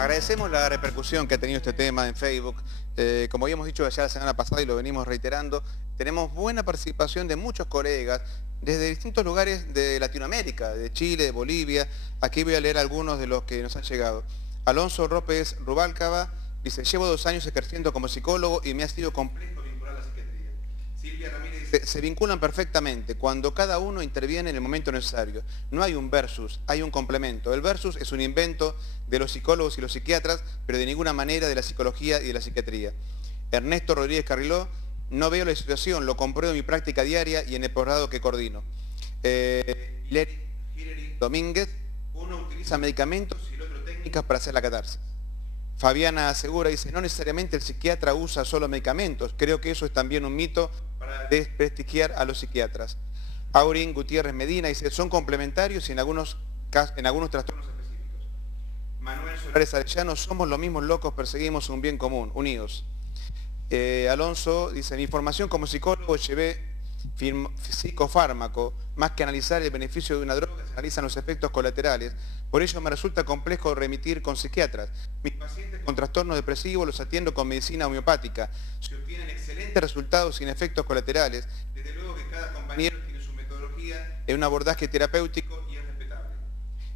Agradecemos la repercusión que ha tenido este tema en Facebook. Como habíamos dicho ya la semana pasada y lo venimos reiterando, tenemos buena participación de muchos colegas desde distintos lugares de Latinoamérica, de Chile, de Bolivia. Aquí voy a leer algunos de los que nos han llegado. Alonso López Rubalcaba dice: llevo 2 años ejerciendo como psicólogo y me ha sido complejo vincular la psiquiatría. Silvia Ramírez dice: se vinculan perfectamente cuando cada uno interviene en el momento necesario. No hay un versus, hay un complemento. El versus es un invento de los psicólogos y los psiquiatras, pero de ninguna manera de la psicología y de la psiquiatría. Ernesto Rodríguez Carriló: no veo la situación, lo compruebo en mi práctica diaria y en el posgrado que coordino. Hilary Domínguez: uno utiliza medicamentos y el otro técnicas para hacer la catarsis. Fabiana Segura dice: no necesariamente el psiquiatra usa solo medicamentos, creo que eso es también un mito para desprestigiar a los psiquiatras. Aurín Gutiérrez Medina dice: son complementarios y en algunos trastornos específicos. Manuel Solares Arellano: somos los mismos locos, perseguimos un bien común, unidos. Alonso dice: mi formación como psicólogo llevé psicofármaco, más que analizar el beneficio de una droga, se analizan los efectos colaterales. Por ello me resulta complejo remitir con psiquiatras. Mis pacientes con trastornos depresivos los atiendo con medicina homeopática. Se obtienen excelentes resultados sin efectos colaterales. Desde luego que cada compañero tiene su metodología en un abordaje terapéutico y es respetable.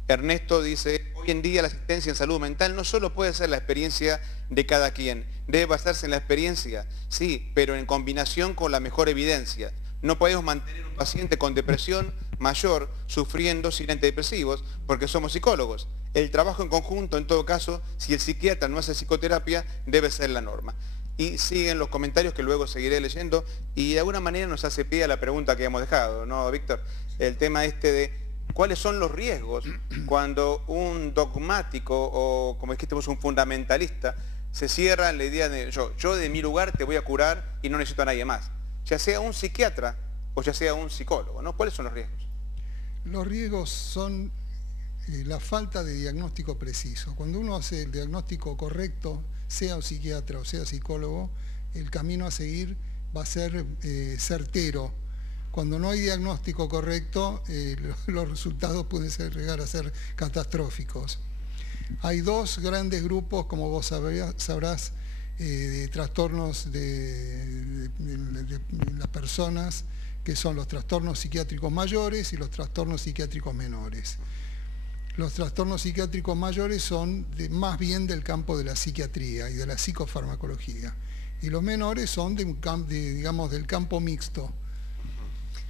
Ernesto dice: hoy en día la asistencia en salud mental no solo puede ser la experiencia de cada quien, debe basarse en la experiencia, sí, pero en combinación con la mejor evidencia. No podemos mantener un paciente con depresión mayor sufriendo sin antidepresivos porque somos psicólogos. El trabajo en conjunto, en todo caso, si el psiquiatra no hace psicoterapia, debe ser la norma. Y siguen los comentarios que luego seguiré leyendo y de alguna manera nos hace pie a la pregunta que hemos dejado, ¿no, Víctor? El tema este de cuáles son los riesgos cuando un dogmático o, como dijimos, un fundamentalista se cierra en la idea de yo de mi lugar te voy a curar y no necesito a nadie más. Ya sea un psiquiatra o ya sea un psicólogo, ¿no? ¿Cuáles son los riesgos? Los riesgos son la falta de diagnóstico preciso. Cuando uno hace el diagnóstico correcto, sea un psiquiatra o sea psicólogo, el camino a seguir va a ser certero. Cuando no hay diagnóstico correcto, los resultados pueden llegar a ser catastróficos. Hay 2 grandes grupos, como vos sabrás, de trastornos de las personas, que son los trastornos psiquiátricos mayores y los trastornos psiquiátricos menores. Los trastornos psiquiátricos mayores son más bien del campo de la psiquiatría y de la psicofarmacología, y los menores son digamos, del campo mixto.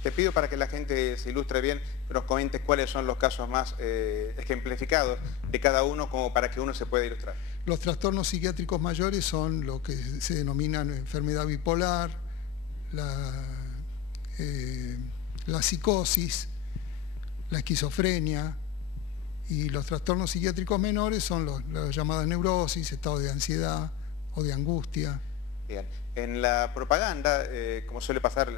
Te pido, para que la gente se ilustre bien, nos comentes cuáles son los casos más ejemplificados de cada uno, como para que uno se pueda ilustrar. Los trastornos psiquiátricos mayores son lo que se denominan enfermedad bipolar, la psicosis, la esquizofrenia, y los trastornos psiquiátricos menores son las llamadas neurosis, estados de ansiedad o de angustia. Bien. En la propaganda, como suele pasar,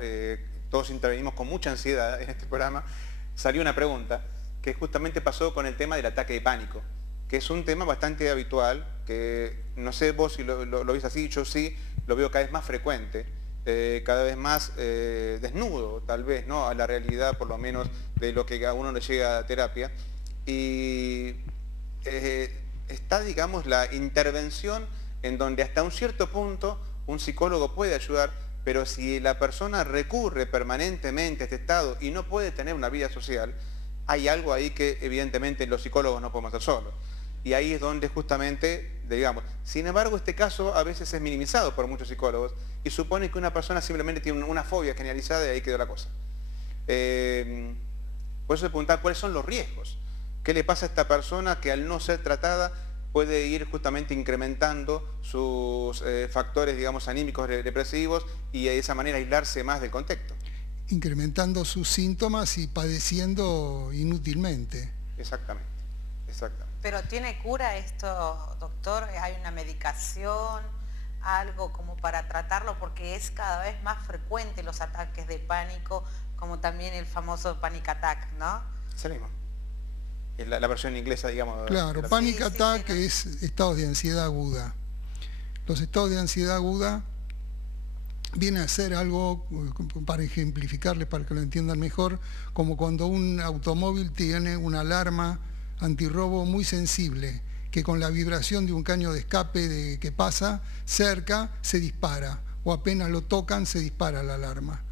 todos intervenimos con mucha ansiedad en este programa, salió una pregunta que justamente pasó con el tema del ataque de pánico, que es un tema bastante habitual, que no sé vos si lo ves así, yo sí lo veo cada vez más frecuente, cada vez más desnudo, tal vez, ¿no?, a la realidad, por lo menos, de lo que a uno le llega a terapia. Y está, digamos, la intervención en donde hasta un cierto punto un psicólogo puede ayudar, pero si la persona recurre permanentemente a este estado y no puede tener una vida social, hay algo ahí que evidentemente los psicólogos no podemos hacer solos. Y ahí es donde justamente, digamos, sin embargo este caso a veces es minimizado por muchos psicólogos y supone que una persona simplemente tiene una fobia generalizada y ahí quedó la cosa. Por eso se preguntaba cuáles son los riesgos. ¿Qué le pasa a esta persona que al no ser tratada puede ir justamente incrementando sus factores, digamos, anímicos depresivos y de esa manera aislarse más del contexto? Incrementando sus síntomas y padeciendo inútilmente. Exactamente, exactamente. ¿Pero tiene cura esto, doctor? ¿Hay una medicación, algo como para tratarlo? Porque es cada vez más frecuente los ataques de pánico, como también el famoso panic attack, ¿no? Salimos. La versión inglesa, digamos. Claro, panic attack es estados de ansiedad aguda. Los estados de ansiedad aguda viene a ser algo, para ejemplificarles, para que lo entiendan mejor, como cuando un automóvil tiene una alarma antirrobo muy sensible que con la vibración de un caño de escape que pasa cerca se dispara, o apenas lo tocan se dispara la alarma.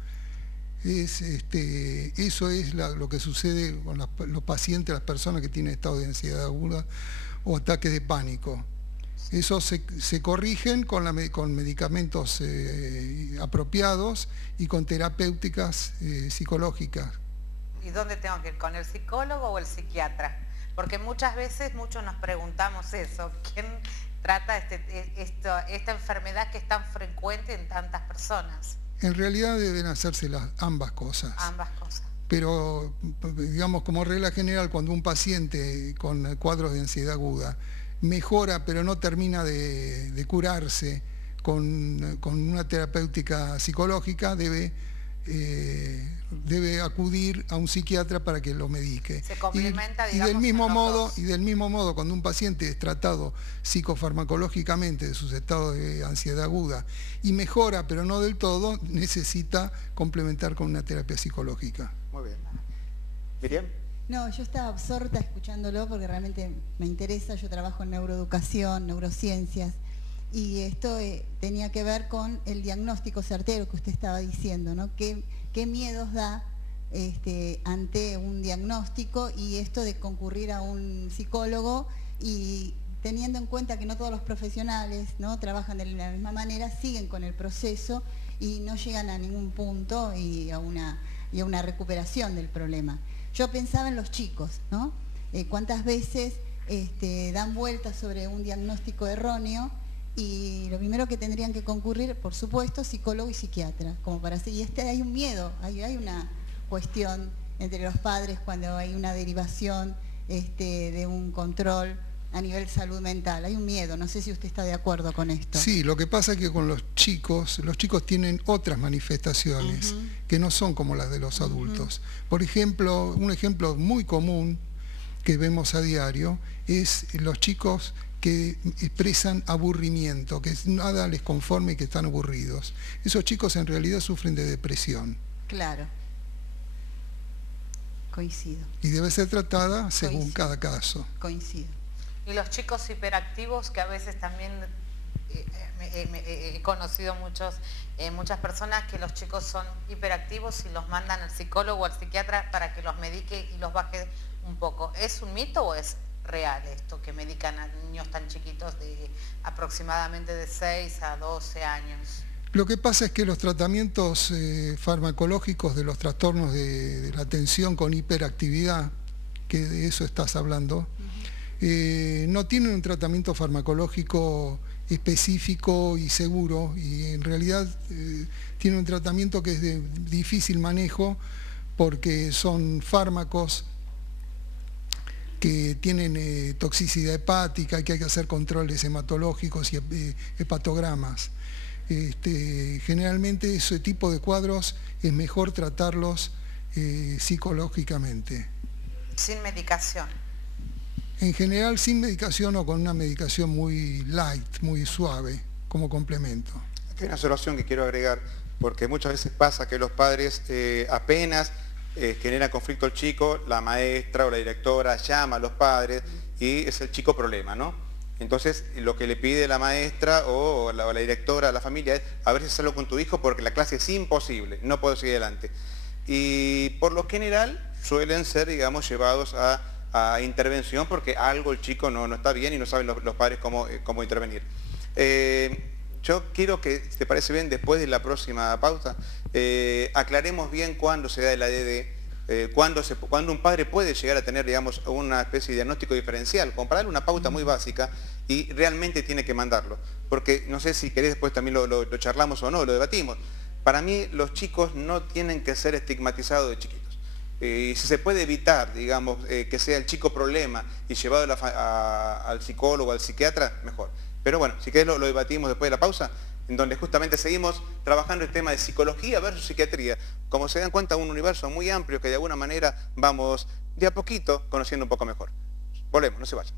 Eso es lo que sucede con los pacientes, las personas que tienen estado de ansiedad aguda o ataques de pánico. Eso se corrigen con medicamentos apropiados y con terapéuticas psicológicas. ¿Y dónde tengo que ir? ¿Con el psicólogo o el psiquiatra? Porque muchas veces muchos nos preguntamos eso. ¿Quién trata esta enfermedad que es tan frecuente en tantas personas? En realidad deben hacerse ambas cosas. Ambas cosas. Pero, digamos, como regla general, cuando un paciente con cuadros de ansiedad aguda mejora, pero no termina de curarse con una terapéutica psicológica, debe acudir a un psiquiatra para que lo medique. Se complementa, y del mismo modo, cuando un paciente es tratado psicofarmacológicamente de sus estados de ansiedad aguda y mejora, pero no del todo, necesita complementar con una terapia psicológica. Muy bien. ¿Miriam? No, yo estaba absorta escuchándolo porque realmente me interesa. Yo trabajo en neuroeducación, neurociencias, y esto tenía que ver con el diagnóstico certero que usted estaba diciendo, ¿no? ¿Qué miedos da ante un diagnóstico y esto de concurrir a un psicólogo, y teniendo en cuenta que no todos los profesionales, ¿no?, trabajan de la misma manera, siguen con el proceso y no llegan a ningún punto y a una recuperación del problema? Yo pensaba en los chicos, ¿no? ¿Cuántas veces dan vueltas sobre un diagnóstico erróneo? Y lo primero que tendrían que concurrir, por supuesto, psicólogo y psiquiatra, como para y hay un miedo, hay una cuestión entre los padres cuando hay una derivación de un control a nivel salud mental. Hay un miedo, no sé si usted está de acuerdo con esto. Sí, lo que pasa es que con los chicos tienen otras manifestaciones que no son como las de los adultos. Por ejemplo, un ejemplo muy común que vemos a diario es los chicos que expresan aburrimiento, que nada les conforme y que están aburridos. Esos chicos en realidad sufren de depresión. Claro. Coincido. Y debe ser tratada según cada caso. Coincido. Y los chicos hiperactivos, que a veces también he conocido muchas personas que los chicos son hiperactivos y los mandan al psicólogo o al psiquiatra para que los medique y los baje un poco. ¿Es un mito o es real esto que medican a niños tan chiquitos de aproximadamente de 6 a 12 años? Lo que pasa es que los tratamientos farmacológicos de los trastornos de la atención con hiperactividad, que de eso estás hablando, no tienen un tratamiento farmacológico específico y seguro, y en realidad tienen un tratamiento que es de difícil manejo porque son fármacos que tienen toxicidad hepática y que hay que hacer controles hematológicos y hepatogramas. Generalmente ese tipo de cuadros es mejor tratarlos psicológicamente. ¿Sin medicación? En general sin medicación o con una medicación muy light, muy suave, como complemento. Aquí hay una observación que quiero agregar, porque muchas veces pasa que los padres apenas genera conflicto el chico, la maestra o la directora llama a los padres y es el chico problema, ¿no? Entonces lo que le pide la maestra o la directora a la familia es a ver si hacerlo con tu hijo porque la clase es imposible, no puedo seguir adelante. Y por lo general suelen ser, digamos, llevados a intervención porque algo el chico no está bien y no saben los padres cómo intervenir. Yo quiero que, si te parece bien, después de la próxima pausa, aclaremos bien cuándo se da el ADD, cuándo un padre puede llegar a tener, digamos, una especie de diagnóstico diferencial, como para darle una pauta muy básica y realmente tiene que mandarlo. Porque no sé si querés después también lo charlamos o no, lo debatimos. Para mí los chicos no tienen que ser estigmatizados de chiquitos. Y si se puede evitar, digamos, que sea el chico problema y llevado al psicólogo, al psiquiatra, mejor. Pero bueno, si querés lo debatimos después de la pausa, en donde justamente seguimos trabajando el tema de psicología versus psiquiatría. Como se dan cuenta, un universo muy amplio que de alguna manera vamos de a poquito conociendo un poco mejor. Volvemos, no se vayan.